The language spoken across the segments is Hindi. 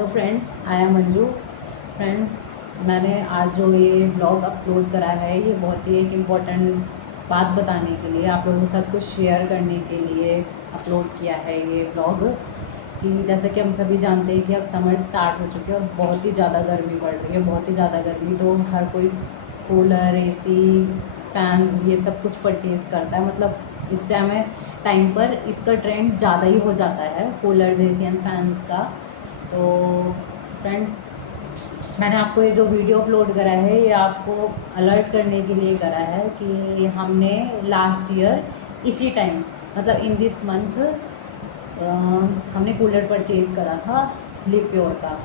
Hello friends, I am Manju. Friends, मैंने आज जो ये ब्लॉग अपलोड करा है ये बहुत ही एक इम्पॉर्टेंट बात बताने के लिए, आप लोगों के साथ कुछ शेयर करने के लिए अपलोड किया है ये ब्लॉग। कि जैसा कि हम सभी जानते हैं कि अब समर स्टार्ट हो चुके हैं और बहुत ही ज़्यादा गर्मी पड़ रही है, बहुत ही ज़्यादा गर्मी। तो हर कोई कूलर, एसी, फैंस ये सब कुछ परचेज़ करता है। मतलब इस टाइम पर इसका ट्रेंड ज़्यादा ही हो जाता है, कूलर्स, एसी एंड फैंस का। तो फ्रेंड्स, मैंने आपको ये जो वीडियो अपलोड करा है ये आपको अलर्ट करने के लिए करा है कि हमने लास्ट ईयर इसी टाइम, मतलब इन दिस मंथ, हमने कूलर परचेज़ करा था लिप्योर का।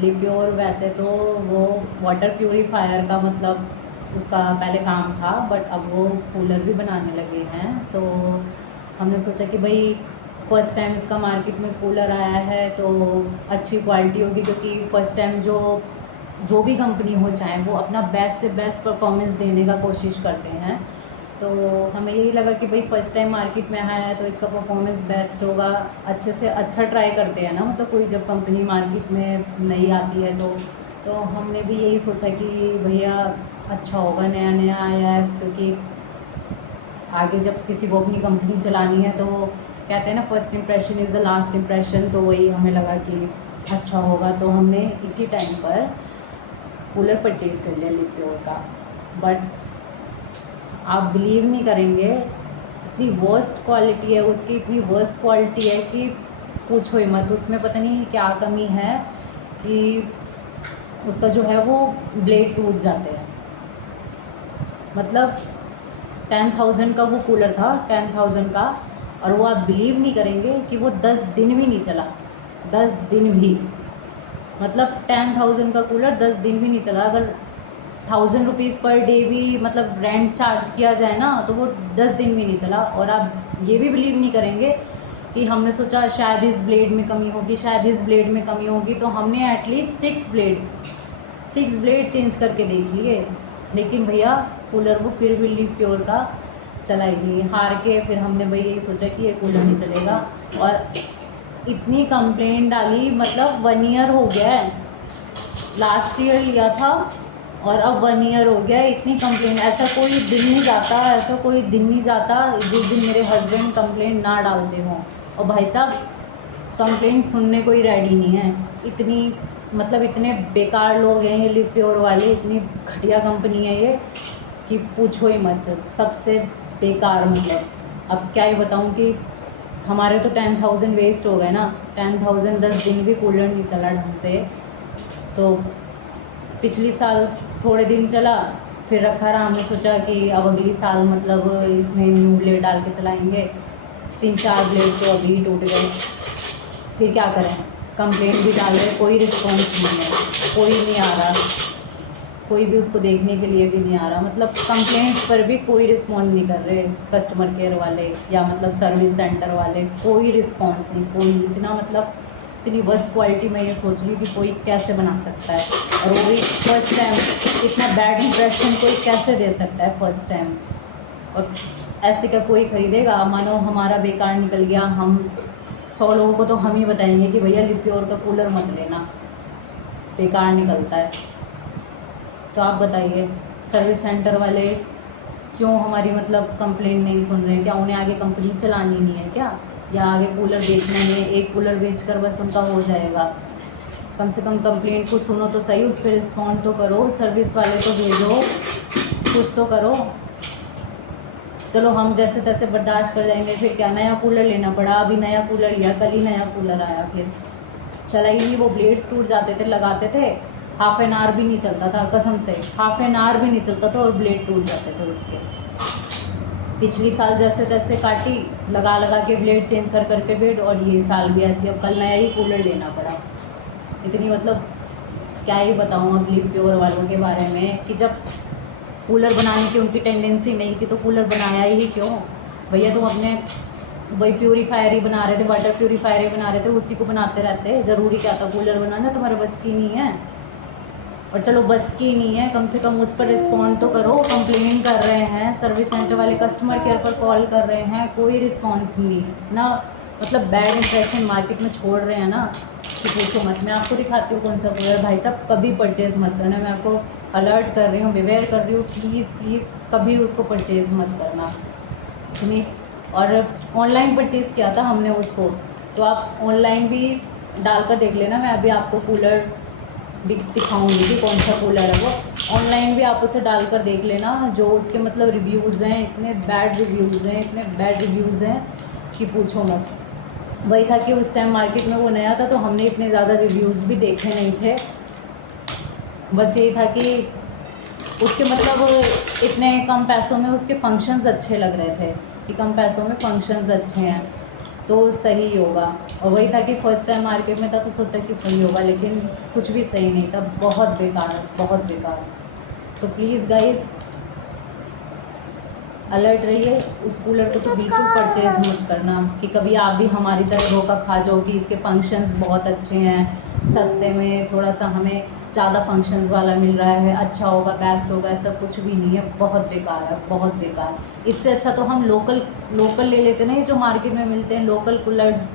लिप्योर वैसे तो वो वाटर प्यूरीफायर का मतलब उसका पहले काम था, बट अब वो कूलर भी बनाने लगे हैं। तो हमने सोचा कि भाई फर्स्ट टाइम इसका मार्केट में कूलर आया है तो अच्छी क्वालिटी होगी, क्योंकि फर्स्ट टाइम जो भी कंपनी हो चाहे वो अपना बेस्ट से बेस्ट परफॉर्मेंस देने का कोशिश करते हैं। तो हमें यही लगा कि भाई फर्स्ट टाइम मार्केट में आया है तो इसका परफॉर्मेंस बेस्ट होगा, अच्छे से अच्छा ट्राई करते हैं ना। मतलब कोई जब कंपनी मार्केट में नई आती है तो हमने भी यही सोचा कि भैया अच्छा होगा, नया नया आया है। क्योंकि आगे जब किसी को अपनी कंपनी चलानी है तो कहते हैं ना, first impression is the last impression. तो वही हमें लगा कि अच्छा होगा, तो हमने इसी टाइम पर कूलर परचेज़ कर लिया लिप्योर का। बट आप बिलीव नहीं करेंगे, इतनी वर्स्ट क्वालिटी है उसकी, इतनी वर्स्ट क्वालिटी है कि पूछो ही मत। उसमें पता नहीं क्या कमी है कि उसका जो है वो ब्लेड टूट जाते हैं। मतलब 10,000 का वो कूलर था, 10,000 का, और वो आप बिलीव नहीं करेंगे कि वो 10 दिन भी नहीं चला। 10 दिन भी, मतलब 10,000 का कूलर 10 दिन भी नहीं चला। अगर 1,000 रुपीज़ पर डे भी मतलब रेंट चार्ज किया जाए ना तो वो 10 दिन भी नहीं चला। और आप ये भी बिलीव नहीं करेंगे कि हमने सोचा शायद इस ब्लेड में कमी होगी, शायद इस ब्लेड में कमी होगी। तो हमने एटलीस्ट 6 ब्लेड चेंज करके देख लिए, लेकिन भैया कूलर वो फिर भी लिप्योर का चला ही नहीं। हार के फिर हमने भाई यही सोचा कि ये कूलर नहीं चलेगा। और इतनी कंप्लेंट डाली, मतलब 1 ईयर हो गया है, लास्ट ईयर लिया था और अब 1 ईयर हो गया। इतनी कंप्लेंट, ऐसा कोई दिन नहीं जाता, ऐसा कोई दिन नहीं जाता जिस दिन मेरे हस्बैंड कंप्लेंट ना डालते हों। और भाई साहब कंप्लेंट सुनने को ही रेडी नहीं है। इतनी मतलब इतने बेकार लोग हैं ये लिप्योर वाले, इतनी घटिया कंपनी है ये कि पूछो ही मत। सबसे बेकार, मतलब अब क्या ही बताऊँ कि हमारे तो 10,000 वेस्ट हो गए ना। 10,000 10 दिन भी कूलर नहीं चला ढंग से। तो पिछली साल थोड़े दिन चला, फिर रखा रहा। हमने सोचा कि अब अगली साल मतलब इसमें न्यू ब्लेड डाल के चलाएंगे। 3-4 ब्लेड तो अभी टूट गए। फिर क्या करें, कंप्लेंट भी डाल रहे, कोई रिस्पॉन्स नहीं है, कोई नहीं आ रहा, कोई भी उसको देखने के लिए भी नहीं आ रहा। मतलब कंप्लेंट्स पर भी कोई रिस्पॉन्ड नहीं कर रहे, कस्टमर केयर वाले या मतलब सर्विस सेंटर वाले, कोई रिस्पॉन्स नहीं, कोई। इतना मतलब इतनी वर्स्ट क्वालिटी मैं ये सोच रही हूँ कि कोई कैसे बना सकता है, और वो भी फर्स्ट टाइम। इतना बैड इंप्रेशन कोई कैसे दे सकता है फर्स्ट टाइम। और ऐसे का कोई ख़रीदेगा? मानो हमारा बेकार निकल गया, हम 100 लोगों को तो हम ही बताएंगे कि भैया लिप्योर का कूलर मत लेना, बेकार निकलता है। तो आप बताइए, सर्विस सेंटर वाले क्यों हमारी मतलब कंप्लेंट नहीं सुन रहे? क्या उन्हें आगे कंपनी चलानी नहीं है क्या, या आगे कूलर बेचना नहीं है? एक कूलर बेचकर बस उनका हो जाएगा? कम से कम कंप्लेंट को सुनो तो सही, उस पर रिस्पॉन्ड तो करो, सर्विस वाले को भेजो, कुछ तो करो। चलो हम जैसे तैसे बर्दाश्त कर जाएंगे, फिर क्या नया कूलर लेना पड़ा। अभी नया कूलर लिया, कल ही नया कूलर आया, फिर चला ही नहीं। वो ब्लेड्स टूट जाते थे, लगाते थे, हाफ एन आवर भी नहीं चलता था, कसम से हाफ एन आवर भी नहीं चलता था और ब्लेड टूट जाते थे उसके। पिछली साल जैसे तैसे काटी, लगा लगा के ब्लेड चेंज कर करके ब्लेड, और ये साल भी ऐसी। अब कल नया ही कूलर लेना पड़ा। इतनी मतलब क्या ही बताऊँ अब लिप्योर वालों के बारे में, कि जब कूलर बनाने की उनकी टेंडेंसी नहीं थी तो कूलर बनाया ही क्यों? भैया तुम अपने वही प्यूरीफायर ही बना रहे थे, वाटर प्यूरीफायर ही बना रहे थे, उसी को बनाते रहते। ज़रूरी क्या था कूलर बनाना? तुम्हारे बस की नहीं है। और चलो बस की नहीं है, कम से कम उस पर रिस्पॉन्ड तो करो। कंप्लेन कर रहे हैं, सर्विस सेंटर वाले कस्टमर केयर पर कॉल कर रहे हैं, कोई रिस्पॉन्स नहीं ना। मतलब बैड इंप्रेशन मार्केट में छोड़ रहे हैं ना कि पूछो मत। मैं आपको दिखाती हूँ कौन सा कूलर, भाई साहब कभी परचेज़ मत करना, मैं आपको अलर्ट कर रही हूँ, अवेयर कर रही हूँ, प्लीज़ प्लीज़ कभी उसको परचेज़ मत करना। नहीं, और ऑनलाइन परचेज़ किया था हमने उसको, तो आप ऑनलाइन भी डाल कर देख लेना। मैं अभी आपको कूलर बिक्स दिखाऊंगी कि कौन सा कूलर है वो, ऑनलाइन भी आप उसे डाल कर देख लेना। जो उसके मतलब रिव्यूज़ हैं, इतने बैड रिव्यूज़ हैं, इतने बैड रिव्यूज़ हैं कि पूछो मत। वही था कि उस टाइम मार्केट में वो नया था, तो हमने इतने ज़्यादा रिव्यूज़ भी देखे नहीं थे। बस यही था कि उसके मतलब इतने कम पैसों में उसके फंक्शंस अच्छे लग रहे थे कि कम पैसों में फंक्शंस अच्छे हैं तो सही होगा। और वही था कि फ़र्स्ट टाइम मार्केट में था तो सोचा कि सही होगा, लेकिन कुछ भी सही नहीं था, बहुत बेकार, बहुत बेकार। तो प्लीज़ गाइज़ अलर्ट रहिए, उस कूलर को तो बिल्कुल परचेज़ मत करना कि कभी आप भी हमारी तरह धोखा खा जाओ कि इसके फंक्शंस बहुत अच्छे हैं, सस्ते में थोड़ा सा हमें ज़्यादा फंक्शंस वाला मिल रहा है, अच्छा होगा, बेस्ट होगा, ऐसा कुछ भी नहीं है, बहुत बेकार है, बहुत बेकार। इससे अच्छा तो हम लोकल लोकल ले लेते ना, जो मार्केट में मिलते हैं लोकल कूलर्स,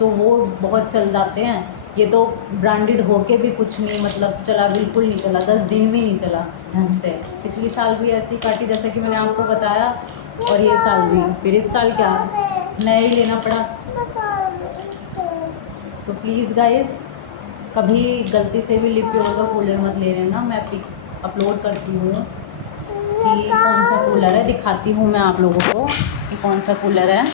तो वो बहुत चल जाते हैं। ये तो ब्रांडेड होके भी कुछ नहीं मतलब चला, बिल्कुल नहीं चला, 10 दिन भी नहीं चला ढंग से। पिछली साल भी ऐसी काटी जैसा कि मैंने आपको बताया, और ये साल भी, फिर इस साल क्या नया ही लेना पड़ा। तो प्लीज़ गाइस कभी गलती से भी लिप्योर का कूलर मत ले लेना। मैं पिक्स अपलोड करती हूँ कि कौन सा कूलर है, दिखाती हूँ मैं आप लोगों को कि कौन सा कूलर है।